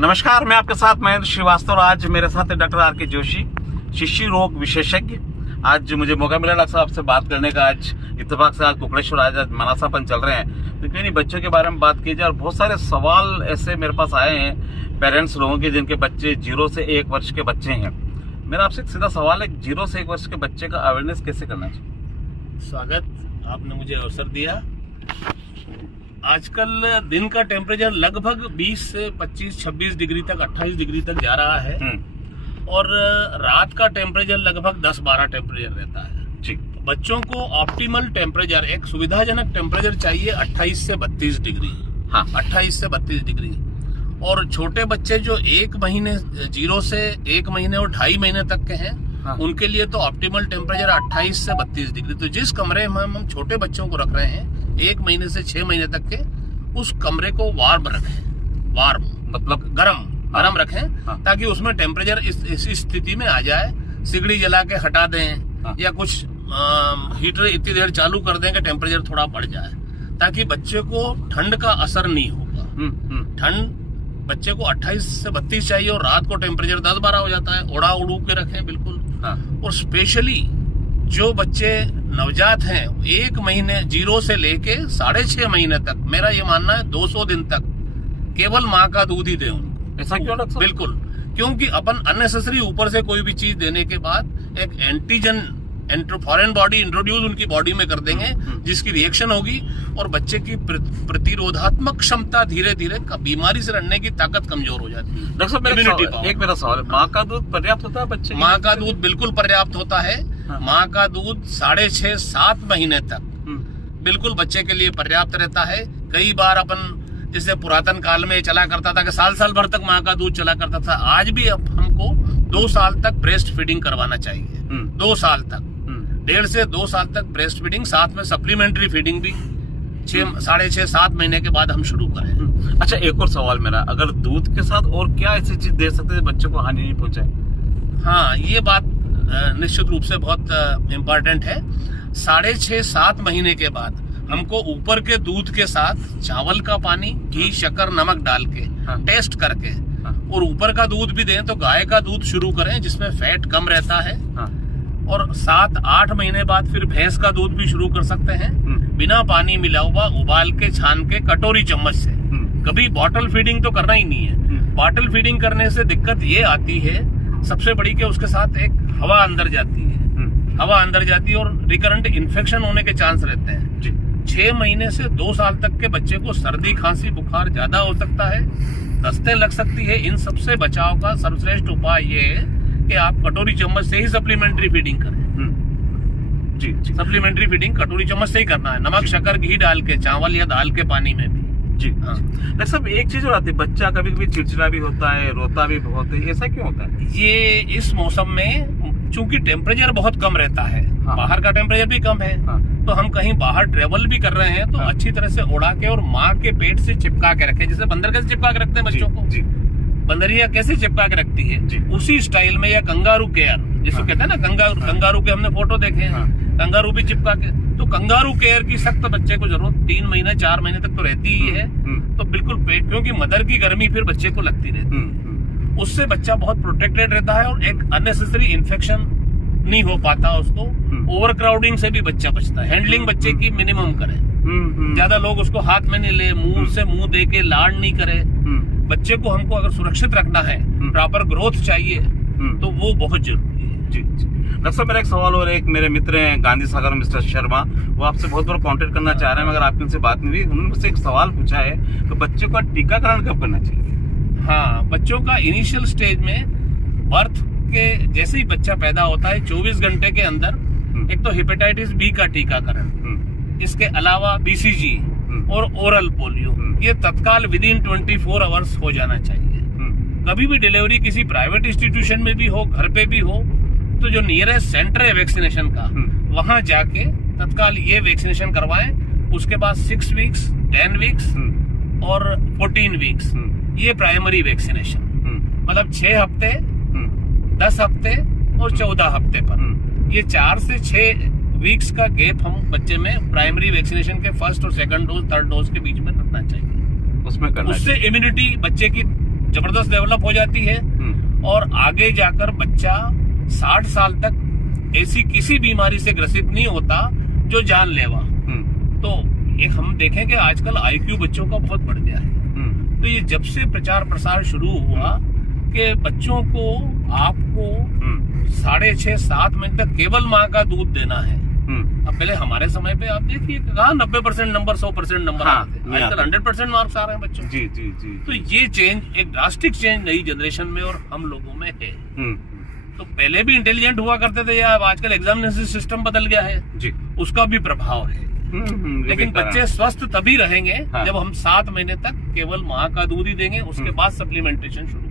नमस्कार, मैं आपके साथ महेंद्र श्रीवास्तव। आज मेरे साथ है डॉक्टर आर के जोशी, शिशु रोग विशेषज्ञ। आज मुझे मौका मिला डॉक्टर साहब आपसे बात करने का। आज इत्तेफाक से आज कुकड़ेश्वर आज मनासापन चल रहे हैं, तो क्यों नहीं बच्चों के बारे में बात की जाए। और बहुत सारे सवाल ऐसे मेरे पास आए हैं पेरेंट्स लोगों के जिनके बच्चे 0 से 1 वर्ष के बच्चे हैं। मेरा आपसे सीधा सवाल है, 0 से 1 वर्ष के बच्चे का अवेयरनेस कैसे करना चाहिए? स्वागत, आपने मुझे अवसर दिया। आजकल दिन का टेम्परेचर लगभग 20 से 25-26 डिग्री तक, 28 डिग्री तक जा रहा है और रात का टेम्परेचर लगभग 10-12 टेम्परेचर रहता है। जी, बच्चों को ऑप्टिमल टेम्परेचर, एक सुविधाजनक टेम्परेचर चाहिए 28 से 32 डिग्री। हाँ, 28 से 32 डिग्री। और छोटे बच्चे जो 1 महीने 0 से 1 महीने और 2.5 महीने तक के हैं, हाँ, उनके लिए तो ऑप्टिमल टेम्परेचर 28 से 32 डिग्री। तो जिस कमरे में हम छोटे बच्चों को रख रहे हैं 1 महीने से 6 महीने तक के, उस कमरे को वार्म रखें। वार्म मतलब गरम रखें, हाँ, ताकि उसमें टेम्परेचर इस स्थिति में आ जाए। सिगड़ी जला के हटा दें, हाँ, या कुछ हीटर इतनी देर चालू कर दें कि टेम्परेचर थोड़ा बढ़ जाए, ताकि बच्चे को ठंड का असर नहीं होगा। ठंड बच्चे को 28 से 32 चाहिए और रात को टेम्परेचर 10-12 हो जाता है। ओढ़ा उड़ू के रखें बिल्कुल। हाँ। और स्पेशली जो बच्चे नवजात हैं, 1 महीने 0 से लेके 6.5 महीने तक, मेरा ये मानना है 200 दिन तक केवल माँ का दूध ही दें उनको। ऐसा क्यों डॉक्टर? बिल्कुल, क्योंकि अपन अननेसेसरी ऊपर से कोई भी चीज देने के बाद एक एंटीजन फॉरेन बॉडी इंट्रोड्यूस उनकी बॉडी में कर देंगे, जिसकी रिएक्शन होगी और बच्चे की प्रतिरोधात्मक क्षमता धीरे धीरे बीमारी से लड़ने की ताकत कमजोर हो जाती है। डॉक्टर साहब, मेरा सवाल है, माँ का दूध पर्याप्त होता है बच्चे? माँ का दूध बिल्कुल पर्याप्त होता है। हाँ। माँ का दूध 6.5-7 महीने तक बिल्कुल बच्चे के लिए पर्याप्त रहता है। कई बार अपन जैसे पुरातन काल में चला करता था कि साल भर तक माँ का दूध चला करता था। आज भी अब हमको 2 साल तक ब्रेस्ट फीडिंग करवाना चाहिए। 2 साल तक, 1.5 से 2 साल तक ब्रेस्ट फीडिंग, साथ में सप्लीमेंट्री फीडिंग भी 6.5-7 महीने के बाद हम शुरू करें। अच्छा, एक और सवाल मेरा, अगर दूध के साथ और क्या ऐसी चीज दे सकते हैं बच्चों को हानि नहीं पहुंचाए? हाँ, ये बात निश्चित रूप से बहुत इम्पोर्टेंट है। 6.5-7 महीने के बाद हमको ऊपर के दूध के साथ चावल का पानी, घी, शक्कर, नमक डाल के टेस्ट करके, और ऊपर का दूध भी दें तो गाय का दूध शुरू करें जिसमें फैट कम रहता है। और 7-8 महीने बाद फिर भैंस का दूध भी शुरू कर सकते हैं, बिना पानी मिला हुआ, उबाल के, छान के, कटोरी चम्मच से। कभी बॉटल फीडिंग तो करना ही नहीं है। बॉटल फीडिंग करने से दिक्कत ये आती है सबसे बड़ी, कि उसके साथ एक हवा अंदर जाती है। हवा अंदर जाती है और रिकरेंट इन्फेक्शन होने के चांस रहते हैं। 6 महीने से 2 साल तक के बच्चे को सर्दी, खांसी, बुखार ज्यादा हो सकता है, दस्तें लग सकती है। इन सबसे बचाव का सर्वश्रेष्ठ उपाय ये है कि आप कटोरी चम्मच से ही सप्लीमेंट्री फीडिंग करें। जी, सप्लीमेंट्री फीडिंग कटोरी चम्मच से ही करना है, नमक, शक्कर, घी डाल के, चावल या दाल के पानी में भी। जी, हाँ। डॉक्टर साहब, एक चीज और आती है, बच्चा कभी कभी चिड़चिड़ा भी होता है, रोता भी बहुत है, ऐसा क्यों होता है? ये इस मौसम में चूंकि टेम्परेचर बहुत कम रहता है, हाँ, बाहर का टेम्परेचर भी कम है, हाँ, तो हम कहीं बाहर ट्रेवल भी कर रहे हैं तो हाँ, अच्छी तरह से उड़ा के और माँ के पेट से चिपका के रखें। जैसे बंदर कैसे चिपका के रखते हैं बच्चों को, जी, बंदरिया कैसे चिपका के रखती है, उसी स्टाइल में, या कंगारू केयर जिसको कहते हैं ना, कंगारू के हमने फोटो देखे हैं, कंगारू भी चिपका के। तो कंगारू केयर की सख्त बच्चे को जरूरत 3 महीने 4 महीने तक तो रहती ही है। तो बिल्कुल पेट, क्योंकि मदर की गर्मी फिर बच्चे को लगती रहती है, उससे बच्चा बहुत प्रोटेक्टेड रहता है और एक अननेसेसरी इन्फेक्शन नहीं हो पाता उसको। ओवर क्राउडिंग से भी बच्चा बचता है। हैंडलिंग बच्चे की मिनिमम करें, ज्यादा लोग उसको हाथ में नहीं ले, मुंह से मुंह दे के लाड नहीं करे। बच्चे को हमको अगर सुरक्षित रखना है, प्रॉपर ग्रोथ चाहिए, तो वो बहुत जरूरी है। जी, डॉक्टर साहब, मेरा एक सवाल और, एक मेरे मित्र हैं गांधी सागर मिस्टर शर्मा, वो आपसे बहुत बार कांटेक्ट करना चाह रहे हैं, मगर आपकी उनसे बात नहीं हुई। उन्होंने मुझसे एक सवाल पूछा है कि बच्चों का टीकाकरण कब करना चाहिए? हाँ, बच्चों का इनिशियल स्टेज में, बर्थ के जैसे ही बच्चा पैदा होता है 24 घंटे के अंदर एक तो हेपेटाइटिस बी का टीकाकरण, इसके अलावा BCG और ओरल पोलियो, ये तत्काल विदिन 24 आवर्स हो जाना चाहिए। कभी भी डिलीवरी किसी प्राइवेट इंस्टीट्यूशन में भी हो, घर पे भी हो, तो जो नियरेस्ट सेंटर है वैक्सीनेशन का, वहां जाके तत्काल ये वैक्सीनेशन करवाएं। उसके बाद 6 वीक्स, 10 वीक्स और 14 वीक्स, ये प्राइमरी वैक्सीनेशन, मतलब 6 हफ्ते, 10 हफ्ते और 14 हफ्ते पर, ये 4 से 6 वीक्स का गैप हम बच्चे में प्राइमरी वैक्सीनेशन के 1st और 2nd डोज, 3rd डोज के बीच में रखना चाहिए। उसमें करना, उससे इम्यूनिटी बच्चे की जबरदस्त डेवलप हो जाती है और आगे जाकर बच्चा 60 साल तक ऐसी किसी बीमारी से ग्रसित नहीं होता जो जानलेवा। तो एक हम देखें कि आजकल IQ बच्चों का बहुत बढ़ गया है। तो ये जब से प्रचार प्रसार शुरू हुआ कि बच्चों को आपको 6.5-7 महीने तक केवल माँ का दूध देना है। अब पहले हमारे समय पे आप देखिए कहा 90% नंबर 100% नंबर आते थे, आजकल 100% मार्क्स आ रहे हैं बच्चों। जी जी जी। तो ये चेंज एक ड्रास्टिक चेंज नई जनरेशन में और हम लोगों में है। तो पहले भी इंटेलिजेंट हुआ करते थे, या आजकल एग्जामिनेशन सिस्टम बदल गया है जी, उसका भी प्रभाव है। लेकिन बच्चे स्वस्थ तभी रहेंगे जब हम 7 महीने तक केवल माँ का दूध ही देंगे, उसके बाद सप्लीमेंटेशन शुरू